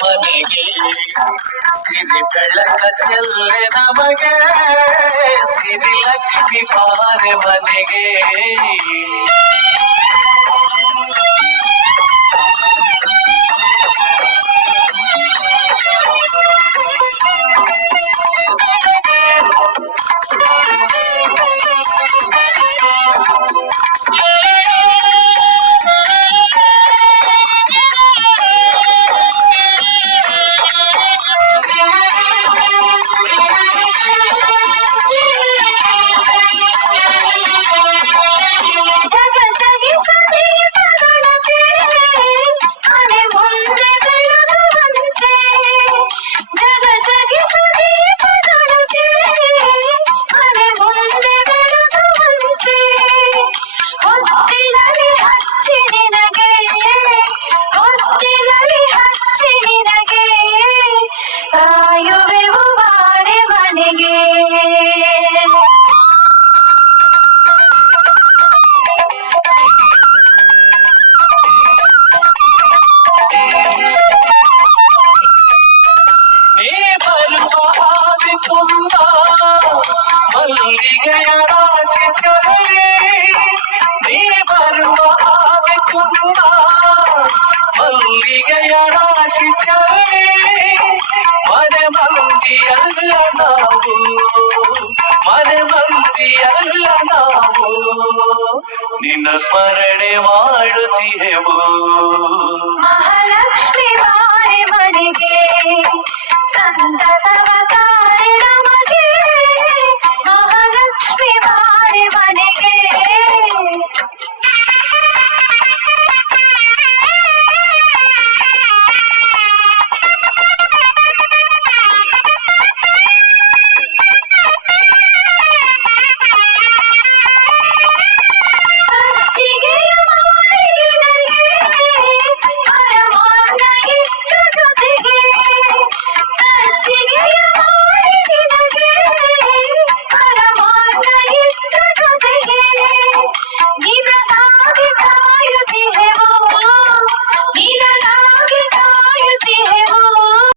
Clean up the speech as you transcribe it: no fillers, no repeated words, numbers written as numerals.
ಮನೆಗೆ ಸಿರಿ ಬೆಳಕ ಚೆಲ್ಲೆ ನಮಗೆ ಸಿರಿ ಲಕ್ಷ್ಮಿ ಬಾರೆ ಮನೆಗೆ ಮಲ್ಲಿಗೆಯ ರಾಶಿ ಚಲನೆ ನೀ ಬರುವ ಹಾಗೆ ತುಂಬ ಮಲ್ಲಿಗೆಯ ರಾಶಿ ಚಲನೆ ಮನೆ ಮಂದಿಯಲ್ಲ ನಾವು ಮನೆ ಮಂದಿಯಲ್ಲ ನಾವು ನಿನ್ನ ಸ್ಮರಣೆ ಮಾಡುತ್ತೀಯೆವು ಮಹಾಲಕ್ಷ್ಮಿ ಬಾರೆ ಮನೆಗೆ ಸಂತಸವ ತಾರೆ